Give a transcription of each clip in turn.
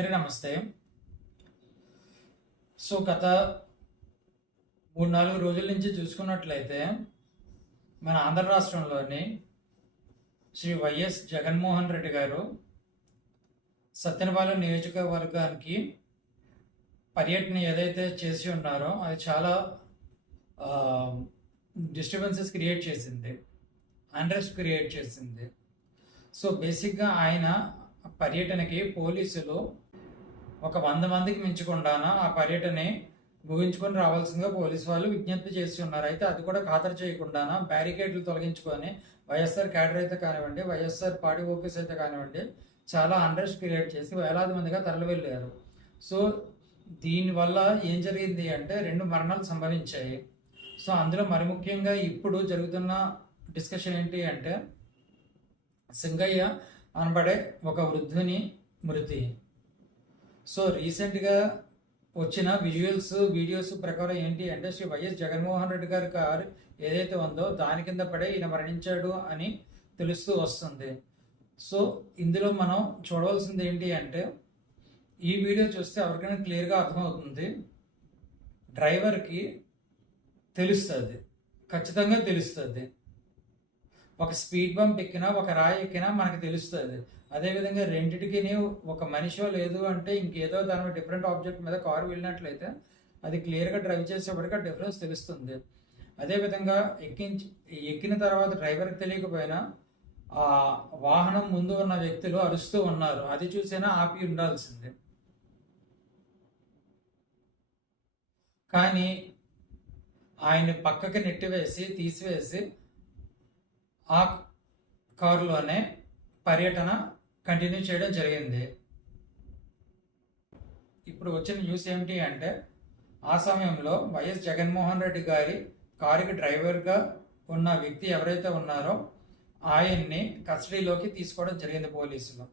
అందరికీ నమస్తే. గత 3-4 రోజుల నుంచి చూసుకున్నట్లయితే మన ఆంధ్ర రాష్ట్రంలోని శ్రీ వైఎస్ జగన్మోహన్ రెడ్డి గారు సత్తెనపాలెం నియోజకవర్గానికి పర్యటన ఏదైతే చేసి ఉన్నారో అది చాలా డిస్టర్బెన్సెస్ క్రియేట్ చేసింది, అన్రెస్ట్ క్రియేట్ చేసింది. బేసిక్గా ఆయన పర్యటనకి పోలీసులు ఒక 100 మందికి మించకుండాన ఆ పర్యటనని ముగించుకొని రావాల్సిందిగా పోలీసు వాళ్ళు విజ్ఞప్తి చేసి ఉన్నారు. అయితే అది కూడా ఖాతరు చేయకుండాన బ్యారికేడ్లు తొలగించుకొని వైఎస్ఆర్ క్యాడర్ అయితే కానివ్వండి, వైఎస్ఆర్ పార్టీ ఓపీస్ అయితే కానివ్వండి, చాలా అన్రెస్ట్ క్రియేట్ చేసి వేలాది మందిగా తరలి వెళ్ళారు. దీనివల్ల ఏం జరిగింది అంటే 2 మరణాలు సంభవించాయి. అందులో మరి ముఖ్యంగా ఇప్పుడు జరుగుతున్న డిస్కషన్ ఏంటి అంటే సింగయ్య అనబడే ఒక వృద్ధుని మృతి. రీసెంట్గా వచ్చిన వీడియోస్ ప్రకారం ఏంటి అంటే శ్రీ వైఎస్ జగన్మోహన్ రెడ్డి గారి కారు ఏదైతే ఉందో దాని కింద పడే ఈయన మరణించాడు అని తెలుస్తూ వస్తుంది. ఇందులో మనం చూడవలసింది ఏంటి అంటే ఈ వీడియో చూస్తే ఎవరికైనా క్లియర్గా అర్థమవుతుంది. డ్రైవర్కి తెలుస్తుంది, ఖచ్చితంగా తెలుస్తుంది. ఒక స్పీడ్ బంప్ ఎక్కినా ఒక రాయి ఎక్కినా మనకు తెలుస్తుంది. అదేవిధంగా రెండిటికి ఒక మనిషో లేదు అంటే ఇంకేదో దాని మీద డిఫరెంట్ ఆబ్జెక్ట్ మీద కారు వెళ్ళినట్లయితే అది క్లియర్గా డ్రైవ్ చేసేప్పటికీ ఆ డిఫరెన్స్ తెలుస్తుంది. అదేవిధంగా ఎక్కిన తర్వాత డ్రైవర్కి తెలియకపోయినా ఆ వాహనం ముందు ఉన్న వ్యక్తులు అరుస్తూ ఉన్నారు, అది చూసైనా ఆపి ఉండాల్సిందే. కానీ ఆయన పక్కకి నెట్టివేసి తీసివేసి ఆ కారులోనే పర్యటన కంటిన్యూ చేయడం జరిగింది. ఇప్పుడు వచ్చిన న్యూస్ ఏమిటి అంటే ఆ సమయంలో వైఎస్ జగన్మోహన్ రెడ్డి గారి కారుకి డ్రైవర్గా ఉన్న వ్యక్తి ఎవరైతే ఉన్నారో ఆయన్ని కస్టడీలోకి తీసుకోవడం జరిగింది పోలీసులు.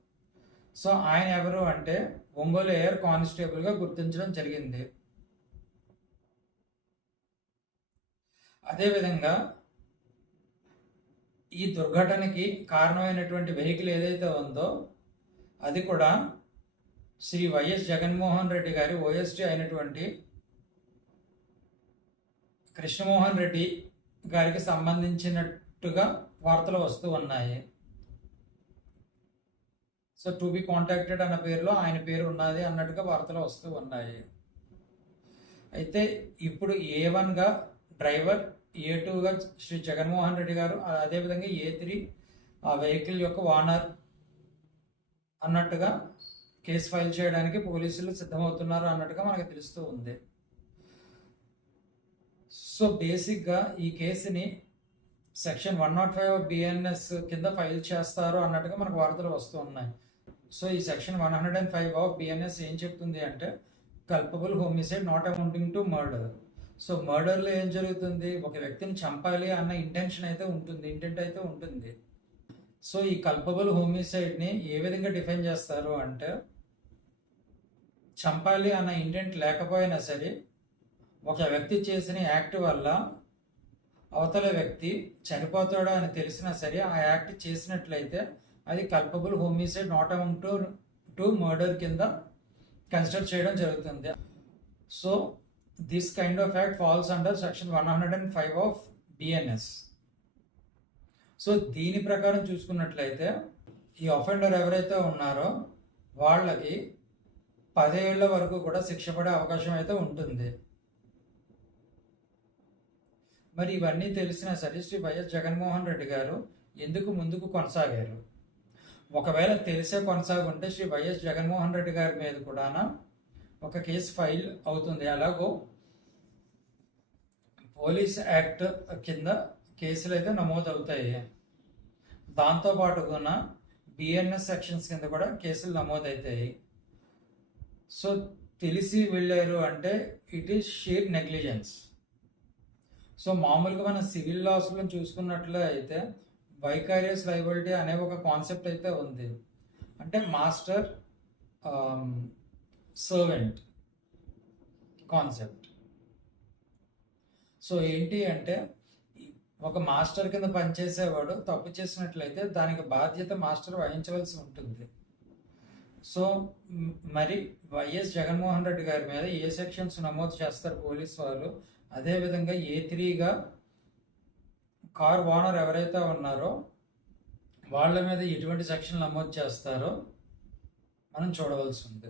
ఆయన ఎవరు అంటే ఒంగోలు ఎయిర్ కానిస్టేబుల్గా గుర్తించడం జరిగింది. అదేవిధంగా ఈ దుర్ఘటనకి కారణమైనటువంటి వెహికల్ ఏదైతే ఉందో అది కూడా శ్రీ వైఎస్ జగన్మోహన్ రెడ్డి గారి ఓఎస్డీ అయినటువంటి కృష్ణమోహన్ రెడ్డి గారికి సంబంధించినట్టుగా వార్తలు వస్తూ ఉన్నాయి. టు బి కాంటాక్టెడ్ అన్న పేరులో ఆయన పేరు ఉన్నది అన్నట్టుగా వార్తలు వస్తూ ఉన్నాయి. అయితే ఇప్పుడు A1గా డ్రైవర్, A2గా శ్రీ జగన్మోహన్ రెడ్డి గారు, అదేవిధంగా A3 ఆ వెహికల్ యొక్క ఓనర్ అన్నట్టుగా కేసు ఫైల్ చేయడానికి పోలీసులు సిద్ధమవుతున్నారు అన్నట్టుగా మనకు తెలుస్తూ ఉంది. బేసిక్గా ఈ కేసుని సెక్షన్ 105 BNS కింద ఫైల్ చేస్తారు అన్నట్టుగా మనకు వార్తలు వస్తూ ఉన్నాయి. ఈ సెక్షన్ 105 BNS ఏం చెప్తుంది అంటే culpable homicide not amounting to murder. మర్డర్లో ఏం జరుగుతుంది, ఒక వ్యక్తిని చంపాలి అన్న ఇంటెంట్ అయితే ఉంటుంది. ఈ కల్పబుల్ హోమిసైడ్ని ఏ విధంగా డిఫైన్ చేస్తారు అంటే చంపాలి అన్న ఇంటెంట్ లేకపోయినా సరే ఒక వ్యక్తి చేసిన యాక్ట్ వల్ల అవతల వ్యక్తి చనిపోతాడు అని తెలిసినా సరే ఆ యాక్ట్ చేసినట్లయితే అది culpable homicide not amount to murder కింద కన్సిడర్ చేయడం జరుగుతుంది. This kind of act falls under section 105 of BNS. దీని ప్రకారం చూసుకున్నట్లయితే ఈ అఫెండర్ ఎవరైతే ఉన్నారో వాళ్ళకి 10 ఏళ్ల వరకు కూడా శిక్ష పడే అవకాశం అయితే ఉంటుంది. మరి ఇవన్నీ తెలిసినా సరే శ్రీ వైఎస్ జగన్మోహన్ రెడ్డి గారు ఎందుకు ముందుకు కొనసాగారు? ఒకవేళ తెలిసే కొనసాగుంటే శ్రీ వైఎస్ జగన్మోహన్ రెడ్డి గారి మీద కూడా ఒక కేసు ఫైల్ అవుతుంది. అలాగో పోలీస్ యాక్ట్ కింద కేసులు అయితే నమోదవుతాయి. దాంతోపాటు కూడా BNS సెక్షన్స్ కింద కూడా కేసులు నమోదవుతాయి. తెలిసి వెళ్ళారు అంటే ఇట్ ఈస్ షీర్ నెగ్లిజెన్స్. మామూలుగా మన సివిల్ లాస్లో చూసుకున్నట్లు అయితే వైకారియస్ లయబిలిటీ అనే ఒక కాన్సెప్ట్ అయితే ఉంది. అంటే మాస్టర్ సర్వెంట్ కాన్సెప్ట్. ఏంటి అంటే ఒక మాస్టర్ కింద పనిచేసేవాడు తప్పు చేసినట్లయితే దానికి బాధ్యత మాస్టర్ వహించవలసి ఉంటుంది. సో మరి వైఎస్ జగన్మోహన్ రెడ్డి గారి మీద ఏ సెక్షన్స్ నమోదు చేస్తారు పోలీస్ వాళ్ళు, అదేవిధంగా A3గా కార్ ఓనర్ ఎవరైతే ఉన్నారో వాళ్ళ మీద ఎటువంటి సెక్షన్ నమోదు చేస్తారో మనం చూడవలసి ఉంది.